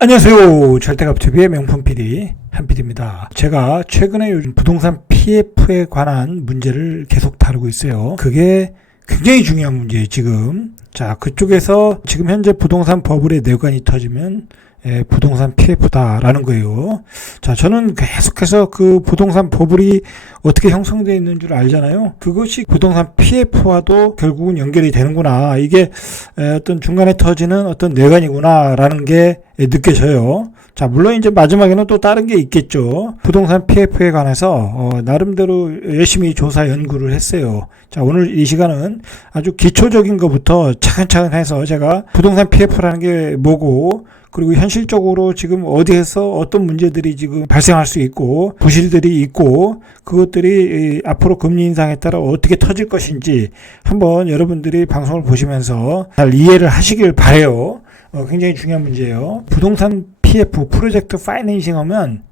안녕하세요. 절대값TV의 명품 PD 한PD입니다. 제가 최근에 요즘 부동산 PF에 관한 문제를 계속 다루고 있어요. 그게 굉장히 중요한 문제예요, 지금. 자, 그쪽에서 지금 현재 부동산 버블의 뇌관이 터지면 부동산 PF다라는 거예요. 자, 저는 계속해서 그 부동산 버블이 어떻게 형성되어 있는 줄 알잖아요. 그것이 부동산 PF와도 결국은 연결이 되는구나. 이게 어떤 중간에 터지는 어떤 뇌관이구나라는 게 느껴져요. 자, 물론 이제 마지막에는 또 다른 게 있겠죠. 부동산 PF에 관해서 나름대로 열심히 조사 연구를 했어요. 자, 오늘 이 시간은 아주 기초적인 것부터 차근차근 해서 제가 부동산 PF라는 게 뭐고, 그리고 현실적으로 지금 어디에서 어떤 문제들이 지금 발생할 수 있고 부실들이 있고 그것들이 앞으로 금리 인상에 따라 어떻게 터질 것인지 한번 여러분들이 방송을 보시면서 잘 이해를 하시길 바라요. 굉장히 중요한 문제예요. 부동산 PF, 프로젝트 파이낸싱 하면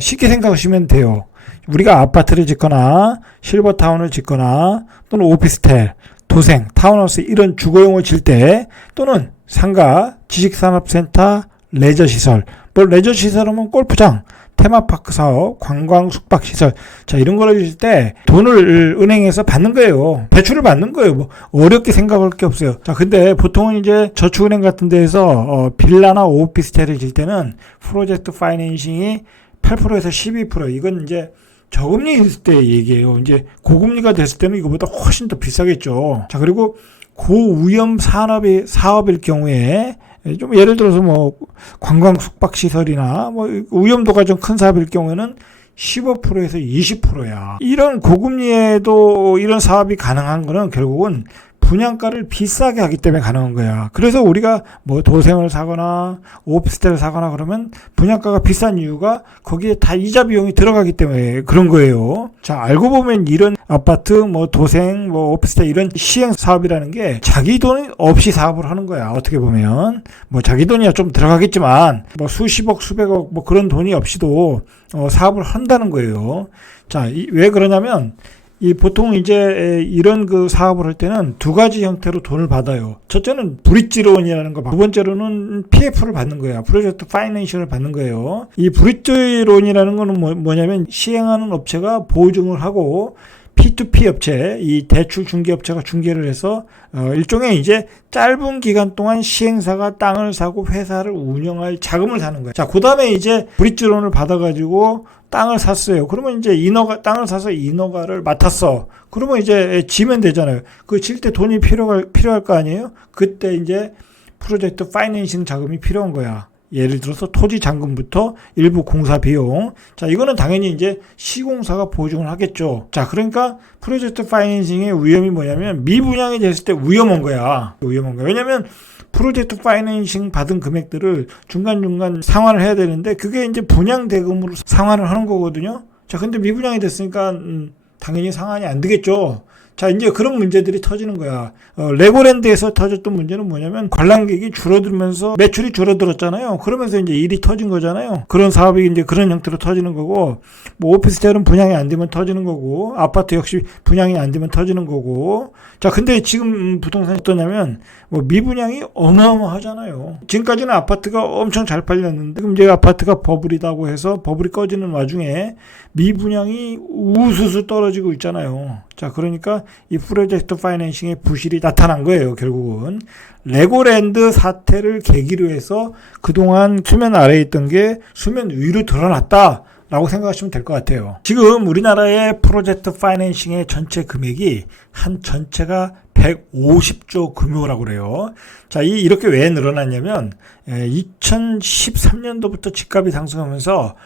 쉽게 생각하시면 돼요. 우리가 아파트를 짓거나 실버타운을 짓거나 또는 오피스텔, 도생, 타운하우스 이런 주거용을 질 때 또는 상가, 지식산업센터, 레저시설, 뭐 레저시설하면 골프장, 테마파크 사업, 관광 숙박시설, 자, 이런 거를 질 때 돈을 은행에서 받는 거예요. 대출을 받는 거예요. 뭐 어렵게 생각할 게 없어요. 자, 근데 보통은 이제 저축은행 같은 데에서 빌라나 오피스텔을 질 때는 프로젝트 파이낸싱이 8%에서 12%, 이건 이제 저금리 있을 때 얘기예요. 이제 고금리가 됐을 때는 이거보다 훨씬 더 비싸겠죠. 자, 그리고 고위험 사업일 경우에 좀 예를 들어서 뭐 관광 숙박 시설이나 뭐 위험도가 좀 큰 사업일 경우에는 15%에서 20%야. 이런 고금리에도 이런 사업이 가능한 거는 결국은 분양가를 비싸게 하기 때문에 가능한 거야. 그래서 우리가 뭐 도생을 사거나 오피스텔을 사거나 그러면 분양가가 비싼 이유가 거기에 다 이자 비용이 들어가기 때문에 그런 거예요. 자, 알고 보면 이런 아파트, 뭐 도생, 뭐 오피스텔 이런 시행 사업이라는 게 자기 돈 없이 사업을 하는 거야. 어떻게 보면 뭐 자기 돈이야 좀 들어가겠지만 뭐 수십억, 수백억 뭐 그런 돈이 없이도 사업을 한다는 거예요. 자, 왜 그러냐면 이 보통 이제 이런 그 사업을 할 때는 두 가지 형태로 돈을 받아요. 첫째는 브릿지 론이라는 거, 두 번째로는 PF를 받는 거야. 프로젝트 파이낸싱을 받는 거예요. 이 브릿지 론이라는 거는 뭐냐면 시행하는 업체가 보증을 하고 P2P 업체, 이 대출 중개 업체가 중개를 해서 일종의 이제 짧은 기간 동안 시행사가 땅을 사고 회사를 운영할 자금을 사는 거예요. 자, 그다음에 이제 브릿지론을 받아가지고 땅을 샀어요. 그러면 이제 땅을 사서 인허가를 맡았어. 그러면 이제 지면 되잖아요. 그 질 때 돈이 필요할 거 아니에요? 그때 이제 프로젝트 파이낸싱 자금이 필요한 거야. 예를 들어서 토지 잔금부터 일부 공사 비용. 자, 이거는 당연히 이제 시공사가 보증을 하겠죠. 자, 그러니까 프로젝트 파이낸싱의 위험이 뭐냐면 미분양이 됐을 때 위험한 거야. 왜냐면 프로젝트 파이낸싱 받은 금액들을 중간중간 상환을 해야 되는데 그게 이제 분양 대금으로 상환을 하는 거거든요. 자, 근데 미분양이 됐으니까 당연히 상환이 안 되겠죠. 자, 이제 그런 문제들이 터지는 거야. 레고랜드에서 터졌던 문제는 뭐냐면 관람객이 줄어들면서 매출이 줄어들었잖아요. 그러면서 이제 일이 터진 거잖아요. 그런 사업이 이제 그런 형태로 터지는 거고, 뭐 오피스텔은 분양이 안 되면 터지는 거고, 아파트 역시 분양이 안 되면 터지는 거고. 자, 근데 지금 부동산이 어떠냐면 뭐 미분양이 어마어마하잖아요. 지금까지는 아파트가 엄청 잘 팔렸는데 지금 이제 아파트가 버블이라고 해서 버블이 꺼지는 와중에 미분양이 우수수 떨어지고 있잖아요. 자, 그러니까 이 프로젝트 파이낸싱의 부실이 나타난 거예요. 결국은 레고랜드 사태를 계기로 해서 그동안 수면 아래에 있던 게 수면 위로 드러났다 라고 생각하시면 될 것 같아요. 지금 우리나라의 프로젝트 파이낸싱의 전체 금액이 한 전체가 150조 규모라고 그래요. 자, 이렇게 왜 늘어났냐면 2013년도부터 집값이 상승하면서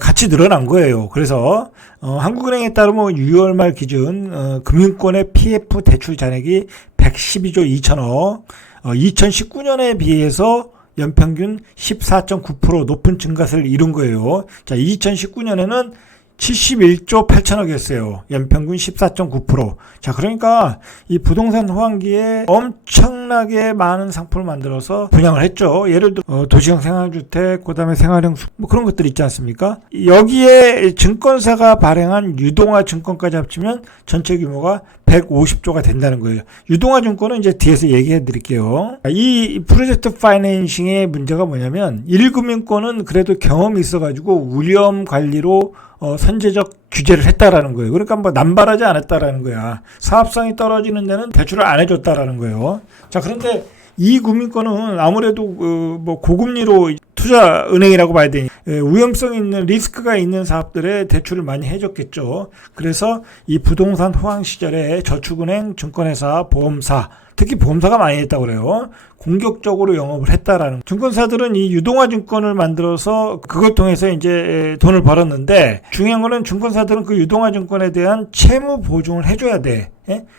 같이 늘어난 거예요. 그래서 한국은행에 따르면 6월 말 기준 금융권의 PF 대출 잔액이 112조 2천억, 2019년에 비해서 연평균 14.9% 높은 증가세를 이룬 거예요. 자, 2019년에는 71조 8천억이었어요. 연평균 14.9%. 자, 그러니까 이 부동산 호황기에 엄청나게 많은 상품을 만들어서 분양을 했죠. 예를 들어 도시형 생활주택, 그다음에 생활형 뭐 그런 것들 있지 않습니까? 여기에 증권사가 발행한 유동화 증권까지 합치면 전체 규모가 150조가 된다는 거예요. 유동화 증권은 이제 뒤에서 얘기해 드릴게요. 이 프로젝트 파이낸싱의 문제가 뭐냐면 1금융권은 그래도 경험이 있어가지고 위험 관리로 선제적 규제를 했다라는 거예요. 그러니까 뭐 남발하지 않았다라는 거야. 사업성이 떨어지는 데는 대출을 안 해줬다라는 거예요. 자, 그런데 이 금융권은 아무래도 뭐 고금리로 투자 은행이라고 봐야 되니 위험성 있는 리스크가 있는 사업들에 대출을 많이 해줬겠죠. 그래서 이 부동산 호황 시절에 저축은행, 증권회사, 보험사, 특히 보험사가 많이 했다고 그래요. 공격적으로 영업을 했다라는. 증권사들은 이 유동화 증권을 만들어서 그걸 통해서 이제 돈을 벌었는데, 중요한 거는 증권사들은 그 유동화 증권에 대한 채무 보증을 해줘야 돼.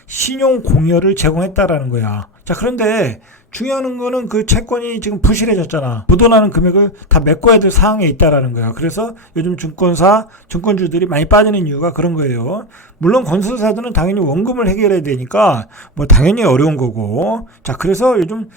신용 공여를 제공했다라는 거야. 자, 그런데 중요한 거는 그 채권이 지금 부실해졌잖아. 부도나는 금액을 다 메꿔야 될 상황에 있다라는 거야. 그래서 요즘 증권사, 증권주들이 많이 빠지는 이유가 그런 거예요. 물론 건설사들은 당연히 원금을 해결해야 되니까 뭐 당연히 어려운 거고. 자, 그래서 요즘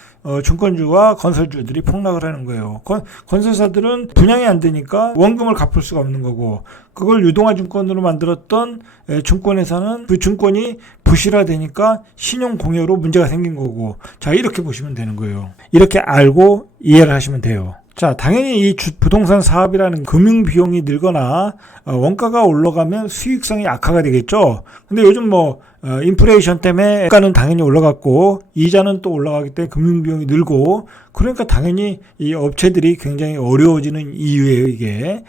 증권주와 건설주들이 폭락을 하는 거예요. 건설사들은 분양이 안 되니까 원금을 갚을 수가 없는 거고, 그걸 유동화 증권으로 만들었던 증권회사는 그 증권이 부실화되니까 신용 공여로 문제가 생긴 거고. 자, 이렇게 보시면 되는 거예요. 이렇게 알고 이해를 하시면 돼요. 자, 당연히 이 부동산 사업이라는 금융 비용이 늘거나 원가가 올라가면 수익성이 악화가 되겠죠. 근데 요즘 뭐 인플레이션 때문에 원가는 당연히 올라갔고 이자는 또 올라가기 때문에 금융 비용이 늘고, 그러니까 당연히 이 업체들이 굉장히 어려워지는 이유예요, 이게.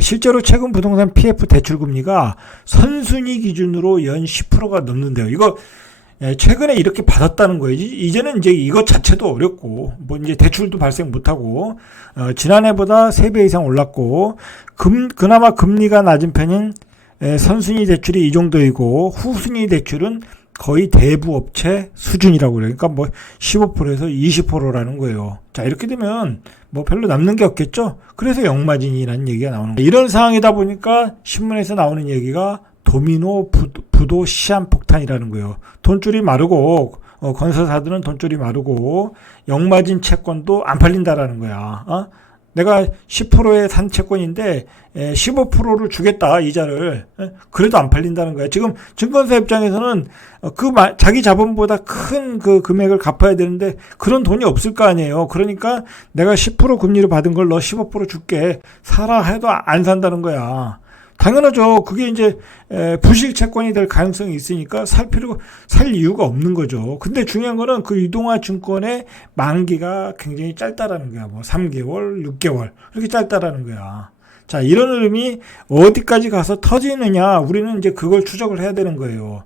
실제로 최근 부동산 PF 대출 금리가 선순위 기준으로 연 10%가 넘는데요. 이거 최근에 이렇게 받았다는 거예요. 이제는 이제 이것 자체도 어렵고, 뭐 이제 대출도 발생 못하고, 지난해보다 3배 이상 올랐고, 그나마 금리가 낮은 편인 선순위 대출이 이 정도이고, 후순위 대출은 거의 대부 업체 수준이라고 그래요. 그러니까 뭐 15%에서 20%라는 거예요. 자, 이렇게 되면 뭐 별로 남는 게 없겠죠? 그래서 역마진이라는 얘기가 나오는 거예요. 이런 상황이다 보니까 신문에서 나오는 얘기가 도미노 부도 시한폭탄이라는 거예요. 돈줄이 마르고 건설사들은 돈줄이 마르고 역마진 채권도 안 팔린다라는 거야. 내가 10%의 산 채권인데 15%를 주겠다, 이자를. 그래도 안 팔린다는 거야. 지금 증권사 입장에서는 자기 자본보다 큰 그 금액을 갚아야 되는데 그런 돈이 없을 거 아니에요. 그러니까 내가 10% 금리로 받은 걸 너 15% 줄게, 사라 해도 안 산다는 거야. 당연하죠. 그게 이제 부실 채권이 될 가능성이 있으니까 살 이유가 없는 거죠. 근데 중요한 거는 그 유동화 증권의 만기가 굉장히 짧다라는 거야. 뭐 3개월, 6개월 이렇게 짧다라는 거야. 자, 이런 흐름이 어디까지 가서 터지느냐, 우리는 이제 그걸 추적을 해야 되는 거예요.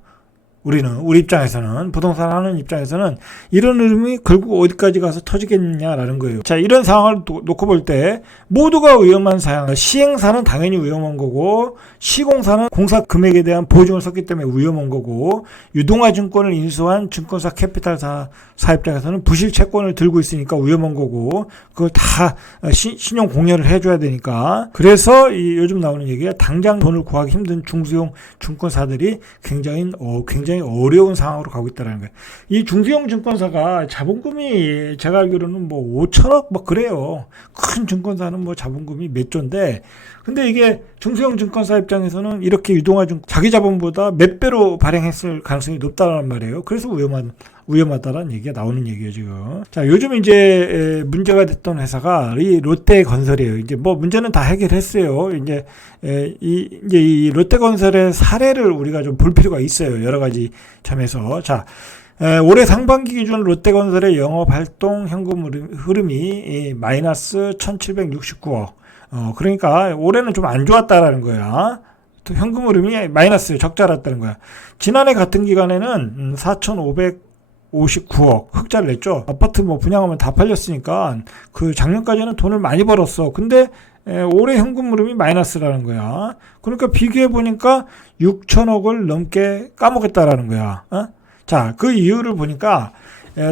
우리 입장에서는, 부동산 하는 입장에서는 이런 흐름이 결국 어디까지 가서 터지겠느냐라는 거예요. 자, 이런 상황을 놓고 볼 때 모두가 위험한 사양, 시행사는 당연히 위험한 거고, 시공사는 공사 금액에 대한 보증을 썼기 때문에 위험한 거고, 유동화 증권을 인수한 증권사 캐피탈사 입장에서는 부실 채권을 들고 있으니까 위험한 거고, 그걸 다 신용 공여를 해줘야 되니까. 그래서 요즘 나오는 얘기가 당장 돈을 구하기 힘든 중소형 증권사들이 굉장히 어려운 상황으로 가고 있다는 거예요. 이 중소형 증권사가 자본금이 제가 알기로는 뭐 5천억 뭐 그래요. 큰 증권사는 뭐 자본금이 몇 조인데, 근데 이게 중소형 증권사 입장에서는 이렇게 유동화 자기 자본보다 몇 배로 발행했을 가능성이 높다는 말이에요. 그래서 위험하다라는 얘기가 나오는 얘기예요, 지금. 자, 요즘 이제 문제가 됐던 회사가 이 롯데건설이에요. 이제 뭐 문제는 다 해결했어요. 이제 이 롯데건설의 사례를 우리가 좀 볼 필요가 있어요, 여러 가지 점에서. 자, 올해 상반기 기준 롯데건설의 영업활동 현금 흐름이 마이너스 1769억. 그러니까 올해는 좀 안 좋았다라는 거야. 현금 흐름이 마이너스, 적자랐다는 거야. 지난해 같은 기간에는 4,559억 흑자를 냈죠. 아파트 뭐 분양하면 다 팔렸으니까 그 작년까지는 돈을 많이 벌었어. 근데 올해 현금 흐름이 마이너스라는 거야. 그러니까 비교해 보니까 6천억을 넘게 까먹었다라는 거야. 자, 그 이유를 보니까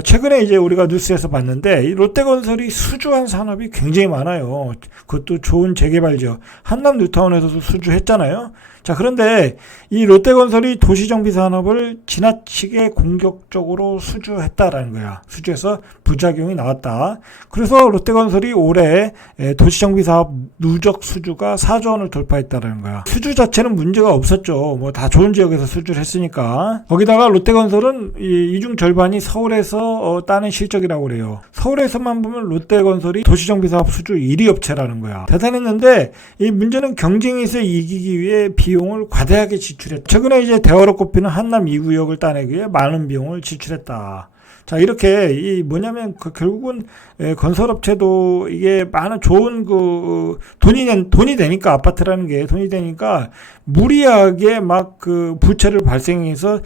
최근에 이제 우리가 뉴스에서 봤는데 이 롯데건설이 수주한 산업이 굉장히 많아요. 그것도 좋은 재개발지역. 한남 뉴타운에서도 수주했잖아요. 자, 그런데 이 롯데건설이 도시정비 산업을 지나치게 공격적으로 수주했다라는 거야. 수주해서 부작용이 나왔다. 그래서 롯데건설이 올해 도시정비 사업 누적 수주가 4조 원을 돌파했다라는 거야. 수주 자체는 문제가 없었죠. 뭐 다 좋은 지역에서 수주를 했으니까. 거기다가 롯데건설은 이중 절반이 서울에서 따낸 실적이라고 그래요. 서울에서만 보면 롯데건설이 도시정비 사업 수주 1위 업체라는 거야. 대단했는데 이 문제는 경쟁에서 이기기 위해 비용을 과다하게 지출했다. 최근에 이제 대화로 꼽히는 한남 2구역을 따내기 위해 많은 비용을 지출했다. 자, 이렇게 뭐냐면 결국은 건설업체도 이게 많은 좋은 돈이 되니까, 아파트라는 게 돈이 되니까 무리하게 막 부채를 발생해서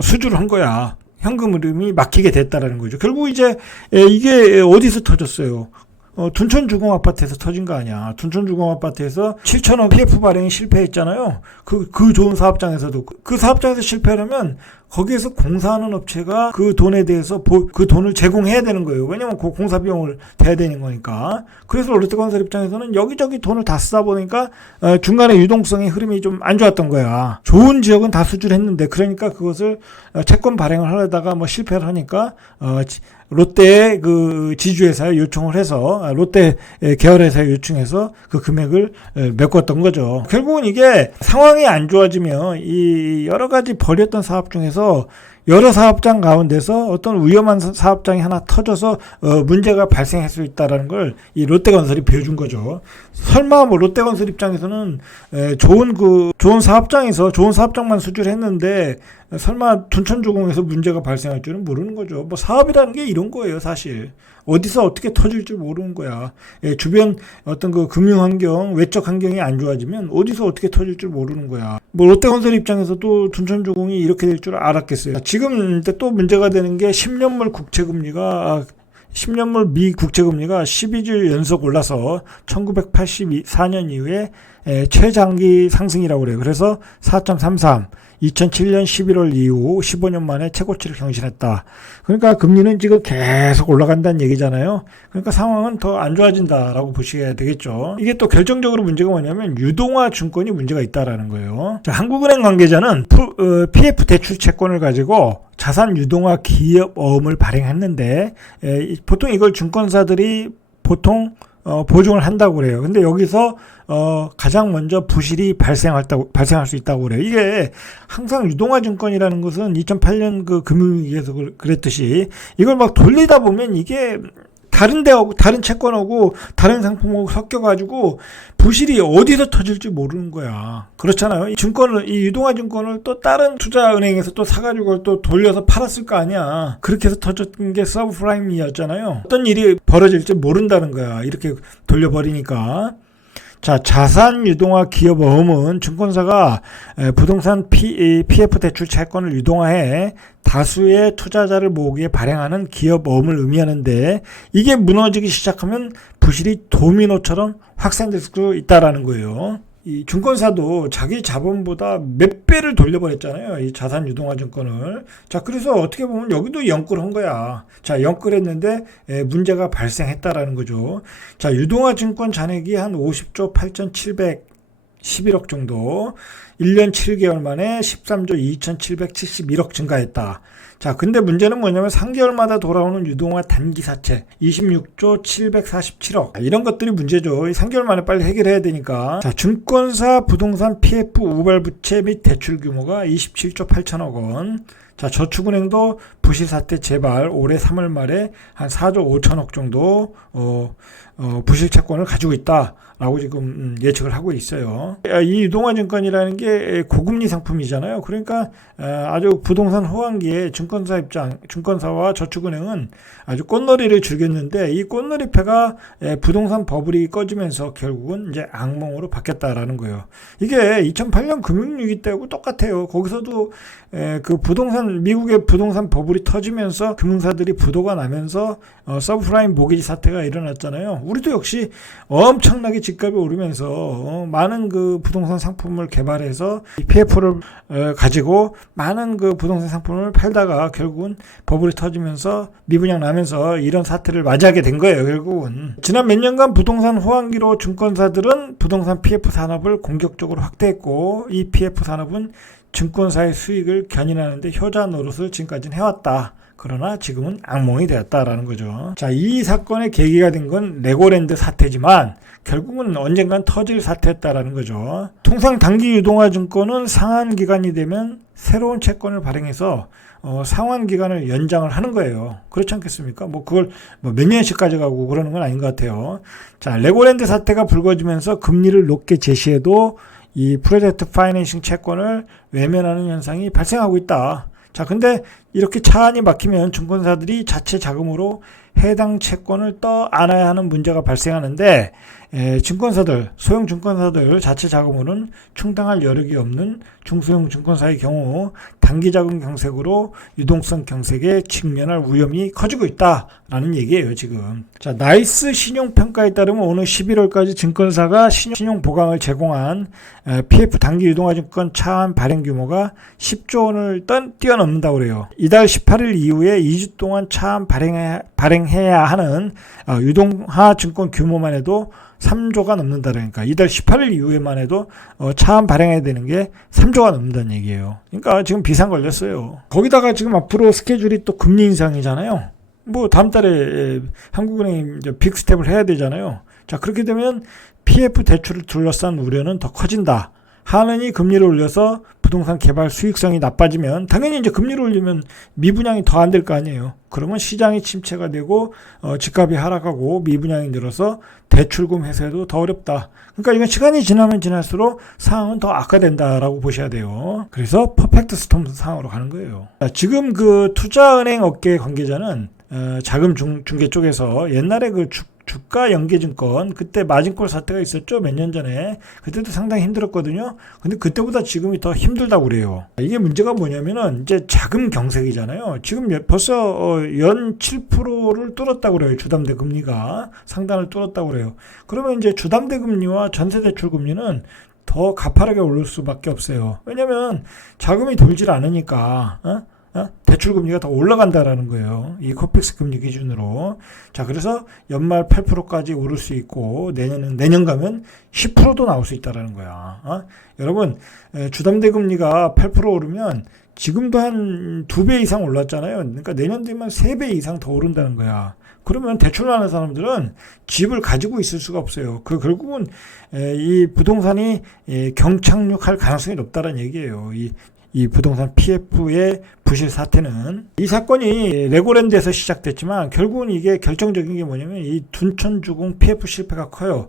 수주를 한 거야. 현금 흐름이 막히게 됐다라는 거죠. 결국 이제 이게 어디서 터졌어요? 둔촌주공 아파트에서 터진 거 아니야. 둔촌주공 아파트에서 7천억 PF 발행이 실패했잖아요. 그 좋은 사업장에서도. 그 사업장에서 실패하려면 거기에서 공사하는 업체가 그 돈에 대해서 그 돈을 제공해야 되는 거예요. 왜냐면 그 공사 비용을 대야 되는 거니까. 그래서 롯데건설 입장에서는 여기저기 돈을 다 쓰다 보니까 중간에 유동성의 흐름이 좀 안 좋았던 거야. 좋은 지역은 다 수주를 했는데, 그러니까 그것을 채권 발행을 하려다가 뭐 실패를 하니까 롯데의 그 지주회사에 요청을 해서, 롯데 계열회사에 요청해서 그 금액을 메꿨던 거죠. 결국은 이게 상황이 안 좋아지면 이 여러 가지 벌였던 사업 중에서 여러 사업장 가운데서 어떤 위험한 사업장이 하나 터져서 문제가 발생할 수 있다는 걸 이 롯데건설이 보여준 거죠. 설마 뭐 롯데건설 입장에서는 좋은 사업장에서 좋은 사업장만 수주를 했는데 설마 둔촌주공에서 문제가 발생할 줄은 모르는 거죠. 뭐 사업이라는 게 이런 거예요, 사실. 어디서 어떻게 터질 줄 모르는 거야. 주변 어떤 그 금융 환경, 외적 환경이 안 좋아지면 어디서 어떻게 터질 줄 모르는 거야. 뭐 롯데건설 입장에서도 둔촌주공이 이렇게 될 줄 알았겠어요. 지금 또 문제가 되는 게 10년물 미 국채금리가 12주 연속 올라서 1984년 이후에 최장기 상승이라고 그래요. 그래서 4.33, 2007년 11월 이후 15년 만에 최고치를 경신했다. 그러니까 금리는 지금 계속 올라간다는 얘기잖아요. 그러니까 상황은 더 안 좋아진다라고 보셔야 되겠죠. 이게 또 결정적으로 문제가 뭐냐면 유동화 증권이 문제가 있다라는 거예요. 자, 한국은행 관계자는 PF 대출 채권을 가지고 자산 유동화 기업 어음을 발행했는데 보통 이걸 증권사들이 보통 보증을 한다고 그래요. 근데 여기서 가장 먼저 부실이 발생할 수 있다고 그래요. 이게 항상 유동화 증권이라는 것은 2008년 그 금융위기에서 그랬듯이 이걸 막 돌리다 보면 이게 다른 데하고 다른 채권하고 다른 상품하고 섞여가지고 부실이 어디서 터질지 모르는 거야. 그렇잖아요. 이 유동화 증권을 또 다른 투자은행에서 또 사가지고 또 돌려서 팔았을 거 아니야. 그렇게 해서 터졌던 게 서브프라임이었잖아요. 어떤 일이 벌어질지 모른다는 거야. 이렇게 돌려버리니까. 자, 자산 유동화 기업 어음은 증권사가 부동산 PF 대출 채권을 유동화해 다수의 투자자를 모으기에 발행하는 기업 어음을 의미하는데, 이게 무너지기 시작하면 부실이 도미노처럼 확산될 수 있다라는 거예요. 이 증권사도 자기 자본보다 몇 배를 돌려버렸잖아요. 이 자산 유동화 증권을. 자, 그래서 어떻게 보면 여기도 영끌한 거야. 자, 영끌했는데 문제가 발생했다라는 거죠. 자, 유동화 증권 잔액이 한 50조 8,711억 정도, 1년 7개월 만에 13조 2,771억 증가했다. 자, 근데 문제는 뭐냐면 3개월마다 돌아오는 유동화 단기 사채 26조 747억. 이런 것들이 문제죠. 3개월 만에 빨리 해결해야 되니까. 자, 증권사 부동산 PF 우발 부채 및 대출 규모가 27조 8천억 원. 자, 저축은행도 부실 사태 재발 올해 3월 말에 한 4조 5천억 정도 부실 채권을 가지고 있다라고 지금 예측을 하고 있어요. 이 유동화 증권이라는 게 고금리 상품이잖아요. 그러니까 아주 부동산 호황기에 증권사와 저축은행은 아주 꽃놀이를 즐겼는데, 이 꽃놀이패가 부동산 버블이 꺼지면서 결국은 이제 악몽으로 바뀌었다라는 거예요. 이게 2008년 금융위기 때하고 똑같아요. 거기서도 그 부동산 그러면 미국의 부동산 버블이 터지면서 금융사들이 부도가 나면서 서브프라임 모기지 사태가 일어났잖아요. 우리도 역시 엄청나게 집값이 오르면서 많은 그 부동산 상품을 개발해서 PF를 가지고 많은 그 부동산 상품을 팔다가 결국은 버블이 터지면서 미분양 나면서 이런 사태를 맞이하게 된 거예요. 결국은 지난 몇 년간 부동산 호황기로 증권사들은 부동산 PF 산업을 공격적으로 확대했고, 이 PF 산업은 증권사의 수익을 견인하는 데 효자 노릇을 지금까지는 해왔다. 그러나 지금은 악몽이 되었다라는 거죠. 자, 이 사건의 계기가 된 건 레고랜드 사태지만 결국은 언젠간 터질 사태였다라는 거죠. 통상 단기 유동화 증권은 상환 기간이 되면 새로운 채권을 발행해서 상환 기간을 연장을 하는 거예요. 그렇지 않겠습니까? 뭐 그걸 몇 년씩 가져가고 그러는 건 아닌 것 같아요. 자, 레고랜드 사태가 불거지면서 금리를 높게 제시해도 이 프로젝트 파이낸싱 채권을 외면하는 현상이 발생하고 있다. 자, 근데 이렇게 차 안이 막히면 증권사들이 자체 자금으로 해당 채권을 떠안아야 하는 문제가 발생하는데, 증권사들, 소형 증권사들 자체 자금으로는 충당할 여력이 없는 중소형 증권사의 경우 단기 자금 경색으로 유동성 경색에 직면할 위험이 커지고 있다라는 얘기예요, 지금. 자, 나이스 신용평가에 따르면 오늘 11월까지 증권사가 신용 보강을 제공한 PF 단기 유동화 증권 차환 발행 규모가 10조 원을 뛰어넘는다고 그래요. 이달 18일 이후에 2주 동안 차환 발행해야 하는 유동화 증권 규모만 해도 3조가 넘는다. 그러니까 이달 18일 이후에만 해도 차환 발행해야 되는 게 3조가 넘는다는 얘기예요. 그러니까 지금 비상 걸렸어요. 거기다가 지금 앞으로 스케줄이 또 금리 인상이잖아요. 뭐 다음 달에 한국은행이 이제 빅스텝을 해야 되잖아요. 자, 그렇게 되면 PF 대출을 둘러싼 우려는 더 커진다. 하느니 금리를 올려서 부동산 개발 수익성이 나빠지면 당연히 이제 금리를 올리면 미분양이 더 안 될 거 아니에요. 그러면 시장이 침체가 되고 집값이 하락하고 미분양이 늘어서 대출금 회수도 더 어렵다. 그러니까 이건 시간이 지나면 지날수록 상황은 더 악화된다라고 보셔야 돼요. 그래서 퍼펙트 스톰 상황으로 가는 거예요. 자, 지금 그 투자은행 업계 관계자는 자금 중개 쪽에서 옛날에 그 주가 연계증권 그때 마진콜 사태가 있었죠. 몇 년 전에. 그때도 상당히 힘들었거든요. 근데 그때보다 지금이 더 힘들다고 그래요. 이게 문제가 뭐냐면은 이제 자금 경색이잖아요. 지금 벌써 연 7%를 뚫었다고 그래요. 주담대 금리가 상단을 뚫었다고 그래요. 그러면 이제 주담대 금리와 전세대출 금리는 더 가파르게 오를 수밖에 없어요. 왜냐면 자금이 돌질 않으니까 대출 금리가 더 올라간다라는 거예요. 이 코픽스 금리 기준으로. 자, 그래서 연말 8%까지 오를 수 있고 내년 가면 10%도 나올 수 있다라는 거야. 여러분, 주담대 금리가 8% 오르면 지금도 한 2배 이상 올랐잖아요. 그러니까 내년 되면 3배 이상 더 오른다는 거야. 그러면 대출하는 사람들은 집을 가지고 있을 수가 없어요. 결국은 이 부동산이 경착륙할 가능성이 높다는 얘기예요. 이 부동산 PF의 부실 사태는. 이 사건이 레고랜드에서 시작됐지만 결국은 이게 결정적인 게 뭐냐면 이 둔촌주공 PF 실패가 커요.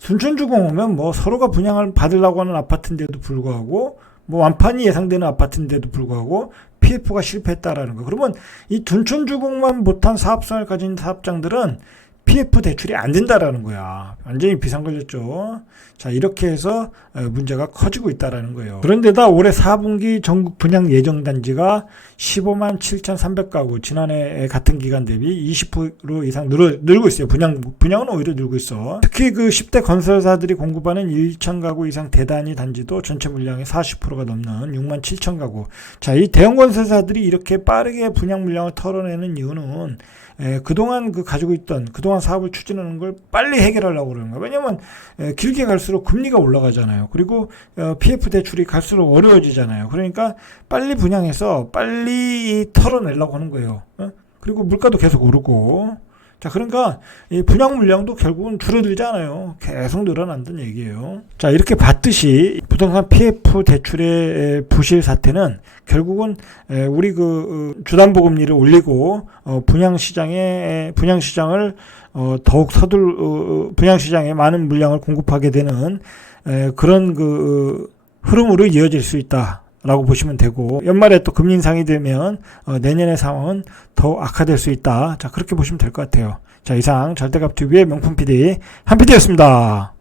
둔촌주공 오면 뭐 서로가 분양을 받으려고 하는 아파트인데도 불구하고 뭐 완판이 예상되는 아파트인데도 불구하고 PF가 실패했다라는 거. 그러면 이 둔촌주공만 못한 사업성을 가진 사업장들은 PF 대출이 안 된다라는 거야. 완전히 비상 걸렸죠. 자, 이렇게 해서 문제가 커지고 있다라는 거예요. 그런데다 올해 4분기 전국 분양 예정 단지가 15만 7,300가구, 지난해 같은 기간 대비 20% 이상 늘고 있어요. 분양은 오히려 늘고 있어. 특히 그 10대 건설사들이 공급하는 1,000가구 이상 대단위 단지도 전체 물량의 40%가 넘는 6만 7,000가구. 자, 이 대형 건설사들이 이렇게 빠르게 분양 물량을 털어내는 이유는 그동안 가지고 있던 그동안 사업을 추진하는 걸 빨리 해결하려고 그러는 거예요. 왜냐면 길게 갈수록 금리가 올라가잖아요. 그리고 PF 대출이 갈수록 어려워지잖아요. 그러니까 빨리 분양해서 빨리 털어내려고 하는 거예요. 그리고 물가도 계속 오르고. 자, 그러니까 이 분양 물량도 결국은 줄어들지 않아요. 계속 늘어난다는 얘기예요. 자, 이렇게 봤듯이 부동산 PF 대출의 부실 사태는 결국은 우리 주담보금리를 올리고 분양 시장을 더욱 분양 시장에 많은 물량을 공급하게 되는 그런 흐름으로 이어질 수 있다. 라고 보시면 되고, 연말에 또 금리 인상이 되면 내년의 상황은 더 악화될 수 있다. 자, 그렇게 보시면 될 것 같아요. 자, 이상 절대값TV의 명품 PD 한 PD였습니다.